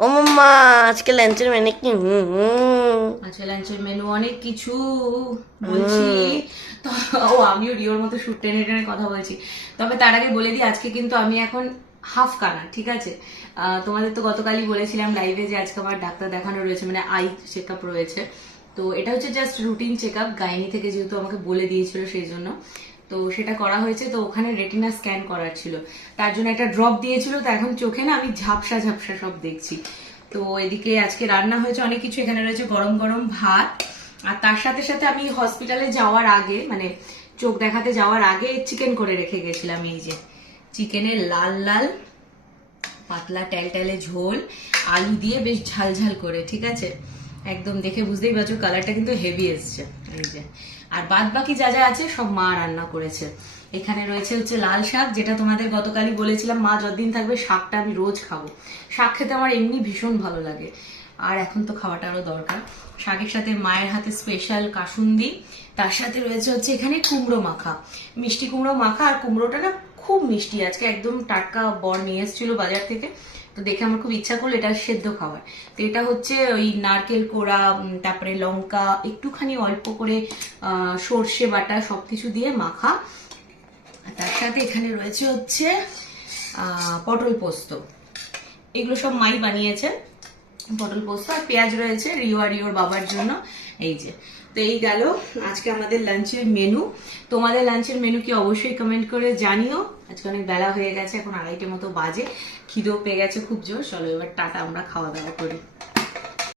ও মাম্মা, আজকে লাঞ্চের মেনু কি? আচ্ছা, লাঞ্চের মেনু অনেক কিছু বলছি তো। আমিও রিওর মতো শুট টেনে টেনে কথা বলছি। তবে তার আগে বলে দিই, আজকে কিন্তু আমি এখন হাফ কানা, ঠিক আছে? তোমাদের তো গতকালই বলেছিলাম লাইভে যে আজকে আমার ডাক্তার দেখানো রয়েছে, মানে আই চেক আপ রয়েছে। তো এটা হচ্ছে just routine check up, gynae থেকে যেহেতু আমাকে বলে দিয়েছিল সেই জন্য। তো সেটা করা হয়েছে। তো ওখানে রেটিনা স্ক্যান করার ছিল, তার জন্য একটা ড্রপ দিয়েছিল। তো এখন চোখে না আমি ঝাপসা ঝাপসা সব দেখছি। তো এদিকে আজকে রান্না হয়েছে অনেক কিছু। এখানে রয়েছে গরম গরম ভাত, আর তার সাথে সাথে আমি হসপিটালে যাওয়ার আগে, মানে চোখ দেখাতে যাওয়ার আগে চিকেন করে রেখে গেছিলাম। এই যে চিকেনের লাল লাল পাতলা টেলটেলে ঝোল, আলু দিয়ে বেশ ঝাল ঝাল করে, ঠিক আছে? একদম দেখে বুঝতেই পারছো কালারটা কিন্তু হেভি এসছে। এই যে, আর বাদ বাকি যা যা আছে সব মা রান্না করেছে। এখানে রয়েছে হচ্ছে লাল শাক, যেটা তোমাদের গতকালই বলেছিলাম মা যতদিন থাকবে শাকটা আমি রোজ খাবো। শাক খেতে আমার এমনি ভীষণ ভালো লাগে, আর এখন তো খাওয়াটা আরো দরকার। শাকের সাথে মায়ের হাতে স্পেশাল কাসুন্দি, তার সাথে রয়েছে হচ্ছে এখানে কুমড়ো মাখা, মিষ্টি কুমড়ো মাখা। আর কুমড়োটা না খুব মিষ্টি, আজকে একদম টাটকা বর নিয়ে এসেছিল বাজার থেকে। তো দেখে আমার খুব ইচ্ছা করলো এটা সেদ্ধ খাওয়ার। তো এটা হচ্ছে ওই নারকেল কোড়া, তারপরে লঙ্কা একটুখানি অল্প করে সর্ষে বাটা সবকিছু দিয়ে মাখা। আর তার সাথে এখানে রয়েছে হচ্ছে পটল পোস্ত। এগুলো সব মাই বানিয়েছে, পটল পোস্ত। আর পেঁয়াজ রয়েছে রিও আর রিওর বাবার জন্য। এই যে, তো এই গেল আজকে আমাদের লাঞ্চের মেনু। তোমাদের লাঞ্চের মেনু কি অবশ্যই কমেন্ট করে জানিও। আজকে অনেক বেলা হয়ে গেছে, এখন 2:30 মতো বাজে, খিদেও পেয়ে গেছে খুব জোর। চলো এবার টাটা, আমরা খাওয়া দাওয়া করি।